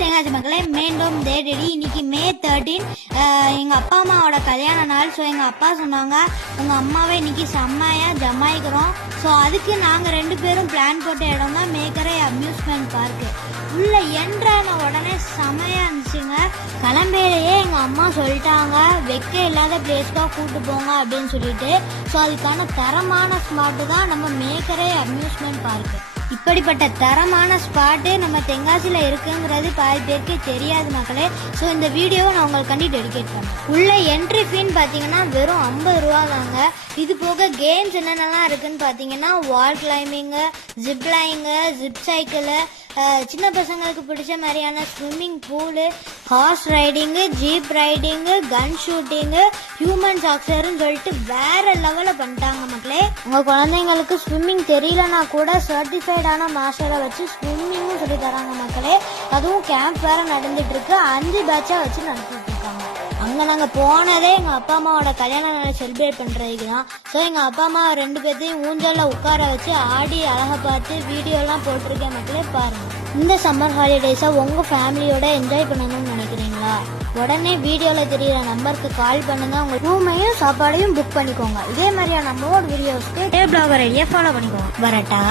தேங்காய் மக்களே, மீண்டும் தேடி இன்னைக்கு மே 13 எங்கள் அப்பா அம்மாவோட கல்யாண நாள். ஸோ எங்கள் அப்பா சொன்னாங்க, உங்கள் அம்மாவை இன்னைக்கு செம்மையாக ஜமாய்க்கிறோம். ஸோ அதுக்கு நாங்கள் 2 பேரும் பிளான் போட்ட இடம் தான் மேக்கரை அம்யூஸ்மெண்ட் பார்க்கு. உள்ள என்ட்ரான உடனே செம்மையாக இருந்துச்சுங்க. கிளம்பையிலேயே எங்கள் அம்மா சொல்லிட்டாங்க, வெக்க இல்லாத பிளேஸ்க்காக கூப்பிட்டு போங்க அப்படின்னு சொல்லிட்டு. ஸோ அதுக்கான தரமான ஸ்பாட்டு தான் நம்ம மேக்கரை அம்யூஸ்மெண்ட் பார்க்கு. இப்படிப்பட்ட தரமான ஸ்பாட்டு நம்ம தென்காசியில் இருக்குங்கிறது பாதி பேருக்கு தெரியாது மக்களே. ஸோ இந்த வீடியோவை நான் உங்களுக்கு டெடிகேட் பண்ணேன். உள்ள என்ட்ரி ஃபீன்னு பார்த்தீங்கன்னா வெறும் 50 ரூபா தாங்க. இது போக கேம்ஸ் என்னென்னலாம் இருக்குன்னு பார்த்தீங்கன்னா wall climbing, zip lining, zip cycle, சின்ன பசங்களுக்கு பிடிச்ச மாதிரியான swimming pool, horse riding, jeep riding, gun shooting, human சாக்ஸர்னு சொல்லிட்டு வேற லெவலில் பண்ணிட்டாங்க மக்களே. உங்கள் குழந்தைங்களுக்கு ஸ்விம்மிங் தெரியலனா கூட சர்டிஃபைடான மாஸ்டரை வச்சு ஸ்விம்மிங்கும் சொல்லி தராங்க மக்களே. அதுவும் கேம்ப் வேற நடந்துட்டு இருக்கு. 5 பேட்சாக வச்சு நடத்திட்டு இருக்காங்க. அங்கே நாங்கள் போனதே எங்கள் அப்பா அம்மாவோட கல்யாண நாளை செலிப்ரேட் பண்ணுறதுக்கு தான். ஸோ எங்கள் அப்பா அம்மா 2 பேர்த்தையும் ஊஞ்சலில் உட்கார வச்சு ஆடி அழகை பார்த்து வீடியோலாம் போட்டிருக்கேன் மக்களே, பாருங்கள். இந்த சம்மர் ஹாலிடேஸை உங்கள் ஃபேமிலியோட என்ஜாய் பண்ணணும்னு நினைக்கிறீங்களா? உடனே வீடியோவில் தெரியிற நம்பருக்கு கால் பண்ணுங்க. உங்கள் ரூமையும் சாப்பாடையும் புக் பண்ணிக்கோங்க. இதே மாதிரியான நம்மளோட வீடியோஸ்க்கு பிளாகர் ஐடியா ஃபாலோ பண்ணிக்கோங்க. வரட்டா?